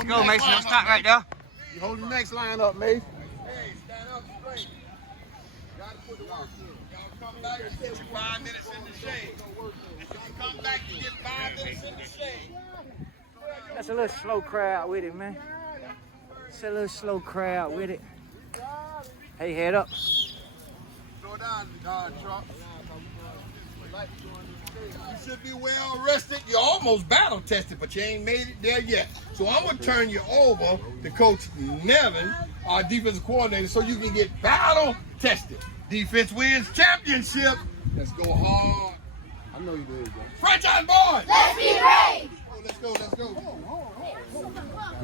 Let's go, Mason. Don't stop right there. You hold the next line up, Mason. Hey, stand up straight. Gotta put the work in. Y'all come back and get your 5 minutes in the shade. Come back and get 5 minutes in the shade. That's a little slow crowd with it, man. It's a little slow crowd with it. Hey, head up. Slow down, truck. You should be well rested. You're almost battle tested, but you ain't made it there yet. So I'm gonna turn you over to Coach Nevin, our defensive coordinator, so you can get battle tested. Defense wins championship. Let's go hard. I know you did, bro. Franchise boys. Let's be brave. Oh, let's go. Let's go.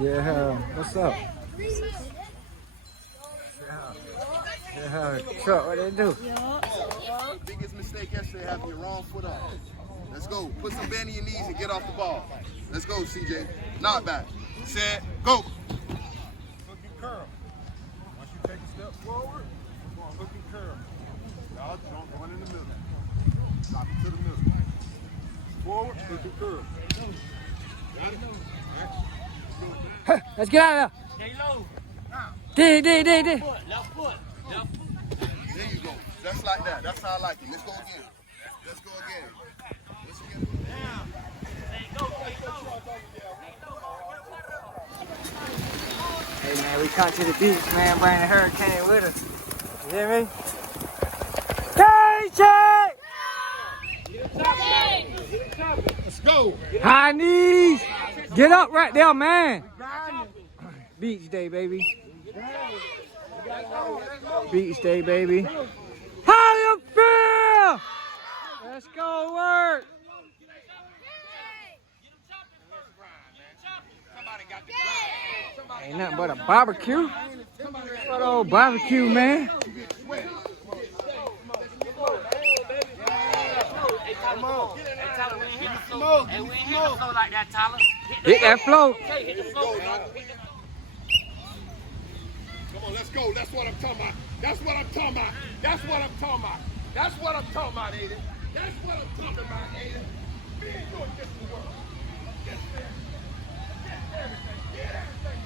Yeah, what's up? Yeah, truck, what they do? The biggest mistake yesterday having your wrong foot off. Let's go. Put some bend in your knees and get off the ball. Let's go, CJ. Not back. Set. Go. Hook and curl. Once you take a step forward, hook and curl. Y'all don't run in the middle. Drop it to the middle. Forward, hook and curl. Got it? Let's get out of there. Stay low. D. Left foot. There you go. Just like that. That's how I like it. Let's go again. Let's go again. Let's get Hey, man, we come to the beach, man. Bring the Hurricane with us. You hear me? Let's go. High knees. Get up right there, man. Beach day, baby. Beach day, baby. How you feel? Let's go work. Ain't nothing but a barbecue. What old barbecue, man? Come on. Hey, we ain't hit the flow like that, Tyler. Hit that float. Hit the flow. Come on, let's go. That's what I'm talking about. That's what I'm talking about. That's what I'm talking about. That's what I'm talking about, Aiden. That's what I'm talking about, Aiden. Me and you are just the world. Get there. Get everything. Get everything.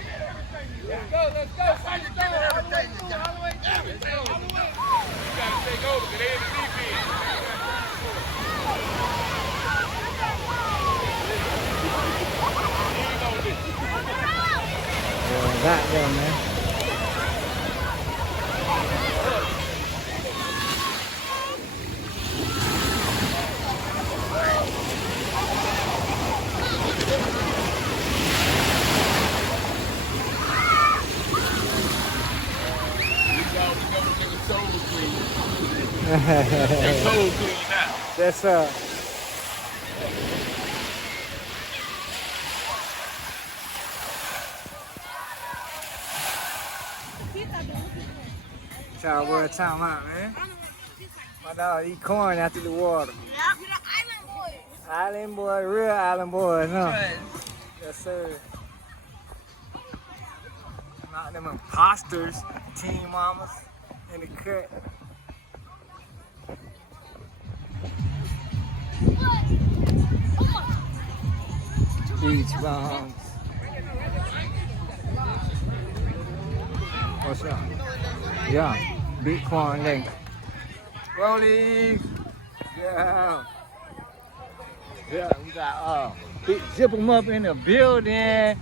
Get everything you got. Let's go. That's how you get everything you got. Everything. All the way. You got to take over because they in the defense. That there, man. That's Y'all what time out, man. My dog eat corn after the water. Island boy, real island boys, huh? Yes, sir. Not them imposters, teen mamas in the cut. Beach bombs. What's up? Yeah, big corn day. Rolling. Yeah. Yeah, we got big zip 'em up in the building.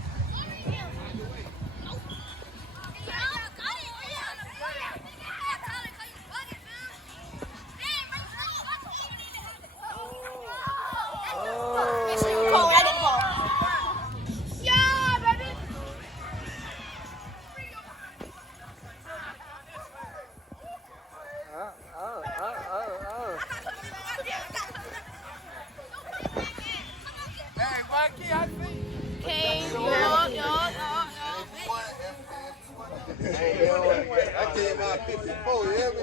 I came out 54, you hear me?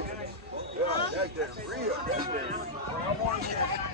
Yeah, that's just real. That's just real.